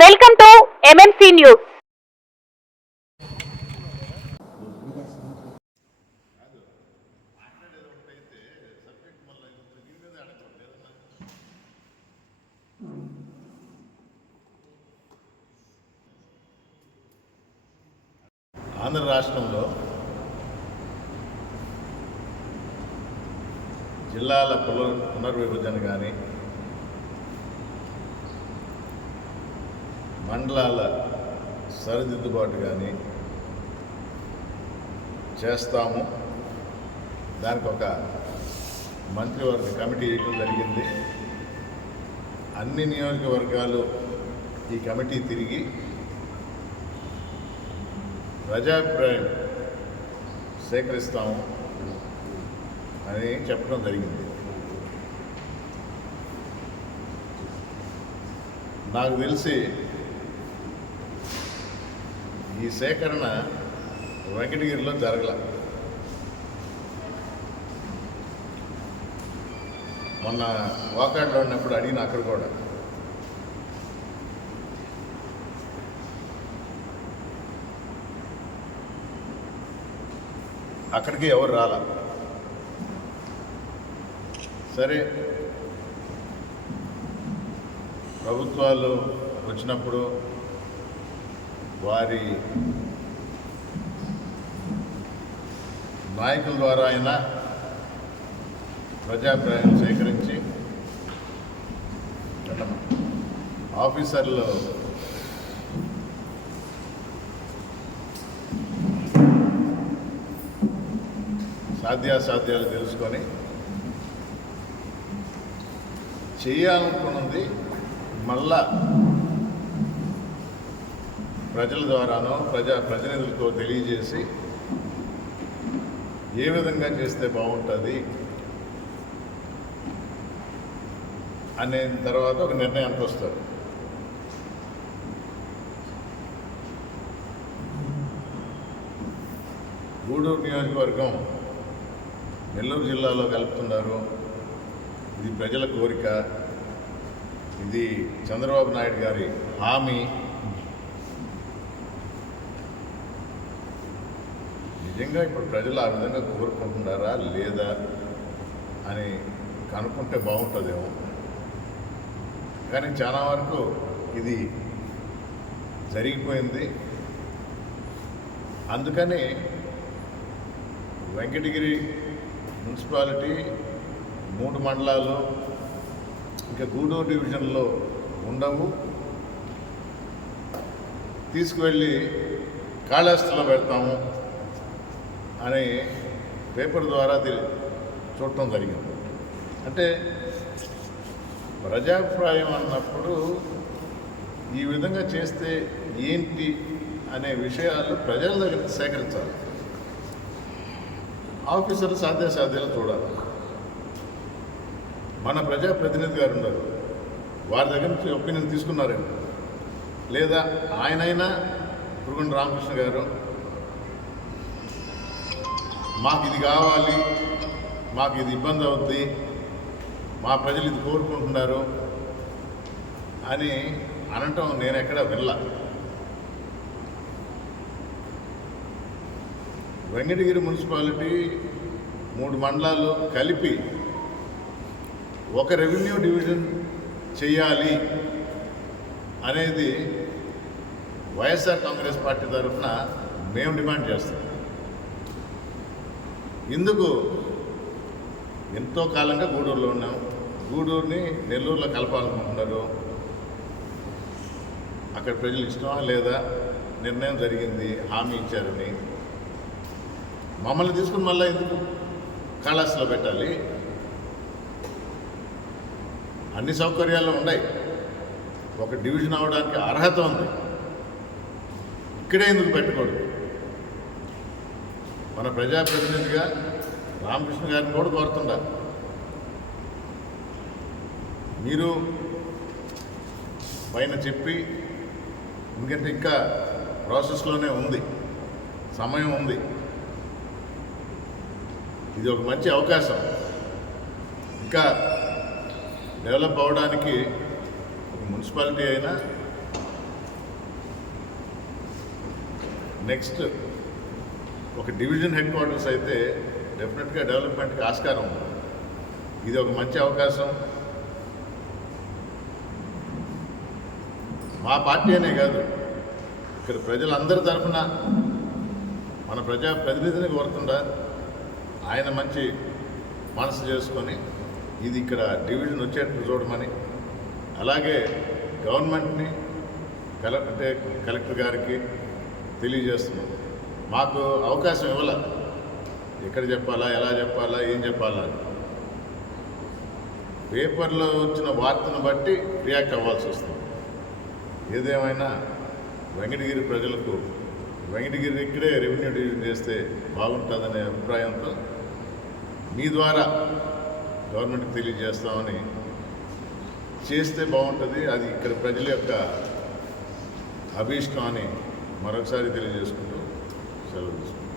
Welcome to MMC news. Andhra రాష్ట్రంలో జిల్లాల పునర్విభజన కానీ మండలాల సరిదిద్దుబాటు కానీ చేస్తాము. దానికి ఒక మంత్రివర్గ కమిటీ వేయడం జరిగింది. అన్ని నియోజకవర్గాలు ఈ కమిటీ తిరిగి ప్రజాభిప్రాయం సేకరిస్తాము అని చెప్పడం జరిగింది. నాకు తెలిసి ఈ సేకరణ వెంకటగిరిలో జరగల. మొన్న వాకాడ్లో ఉన్నప్పుడు అడిగిన అక్కడ కూడా అక్కడికి ఎవరు రాలా. సరే, ప్రభుత్వాలు వచ్చినప్పుడు వారి నాయకుల ద్వారా అయినా ప్రజాభిప్రాయం సేకరించి ఆఫీసర్లు సాధ్యాసాధ్యాలు తెలుసుకొని చేయాలనుకున్నది మళ్ళా ప్రజల ద్వారానో ప్రజాప్రతినిధులతో తెలియజేసి ఏ విధంగా చేస్తే బాగుంటుంది అనే తర్వాత ఒక నిర్ణయానికి వస్తారు. గూడూరు నియోజకవర్గం నెల్లూరు జిల్లాలో కలుపుతున్నారు. ఇది ప్రజల కోరిక, ఇది చంద్రబాబు నాయుడు గారి హామీ. నిజంగా ఇప్పుడు ప్రజలు ఆ విధంగా కోరుకుంటున్నారా లేదా అని కనుక్కుంటే బాగుంటుందేమో. కానీ చాలా వరకు ఇది జరిగిపోయింది. అందుకని వెంకటగిరి మున్సిపాలిటీ 3 మండలాలు ఇంకా గూడూరు డివిజన్లో ఉండవు. తీసుకువెళ్ళి కాళహస్తిలో పెడతాము అని పేపర్ ద్వారా చూడటం జరిగింది. అంటే ప్రజాభిప్రాయం అన్నప్పుడు ఈ విధంగా చేస్తే ఏంటి అనే విషయాలు ప్రజల దగ్గర సేకరించాలి. ఆఫీసర్లు సాధ్యాసాధ్యాలు చూడాలి. మన ప్రజాప్రతినిధి గారు ఉన్నారు, వారి దగ్గర నుంచి ఒపీనియన్ తీసుకున్నారేమో, లేదా ఆయనైనా పురుగుండ రామకృష్ణ గారు మాకు ఇది కావాలి, మాకు ఇది ఇబ్బంది అవుద్ది, మా ప్రజలు ఇది కోరుకుంటున్నారు అని అనటం నేను ఎక్కడ వినలా. వెంకటగిరి మున్సిపాలిటీ 3 మండలాలు కలిపి ఒక రెవెన్యూ డివిజన్ చేయాలి అనేది వైఎస్ఆర్ కాంగ్రెస్ పార్టీ తరఫున మేము డిమాండ్ చేస్తాం. ఇందుకు ఎంతో కాలంగా గూడూరులో ఉన్నాం. గూడూరుని నెల్లూరులో కలపాలనుకుంటున్నారు. అక్కడ ప్రజలు ఇష్టమా లేదా నిర్ణయం జరిగింది, హామీ ఇచ్చారని. మమ్మల్ని తీసుకుని మళ్ళీ ఎందుకు కాళహస్తిలో పెట్టాలి? అన్ని సౌకర్యాలు ఉన్నాయి, ఒక డివిజన్ అవడానికి అర్హత ఉంది. ఇక్కడే ఎందుకు పెట్టకూడదు? మన ప్రజాప్రతినిధిగా రామకృష్ణ గారిని కూడా కోరుతున్నారు, మీరు పైన చెప్పి, ఎందుకంటే ఇంకా ప్రాసెస్లోనే ఉంది, సమయం ఉంది. ఇది ఒక మంచి అవకాశం. ఇంకా డెవలప్ అవ్వడానికి మున్సిపాలిటీ అయినా నెక్స్ట్ ఒక డివిజన్ హెడ్ క్వార్టర్స్ అయితే డెఫినెట్గా డెవలప్మెంట్కి ఆస్కారం ఉంది. ఇది ఒక మంచి అవకాశం. మా పార్టీ అనే కాదు, ఇక్కడ ప్రజలందరి తరఫున మన ప్రజాప్రతినిధిని కోరుతుండా ఆయన మంచి మనసు చేసుకొని ఇది ఇక్కడ డివిజన్ వచ్చేట్టు చూడమని, అలాగే గవర్నమెంట్ని కలెక్టర్ గారికి తెలియజేస్తున్నాం. మాకు అవకాశం ఇవ్వాల, ఎక్కడ చెప్పాలా, ఎలా చెప్పాలా, ఏం చెప్పాలా, పేపర్లో వచ్చిన వార్తను బట్టి రియాక్ట్ అవ్వాల్సి వస్తుంది. ఏదేమైనా వెంకటగిరి ప్రజలకు వెంకటగిరి ఇక్కడే రెవెన్యూ డివిజన్ చేస్తే బాగుంటుందనే అభిప్రాయంతో మీ ద్వారా గవర్నమెంట్కి తెలియజేస్తామని, చేస్తే బాగుంటుంది, అది ఇక్కడ ప్రజల యొక్క అభీష్టం అని మరొకసారి తెలియజేసుకుంటూ సెలవు తీసుకుంటాం.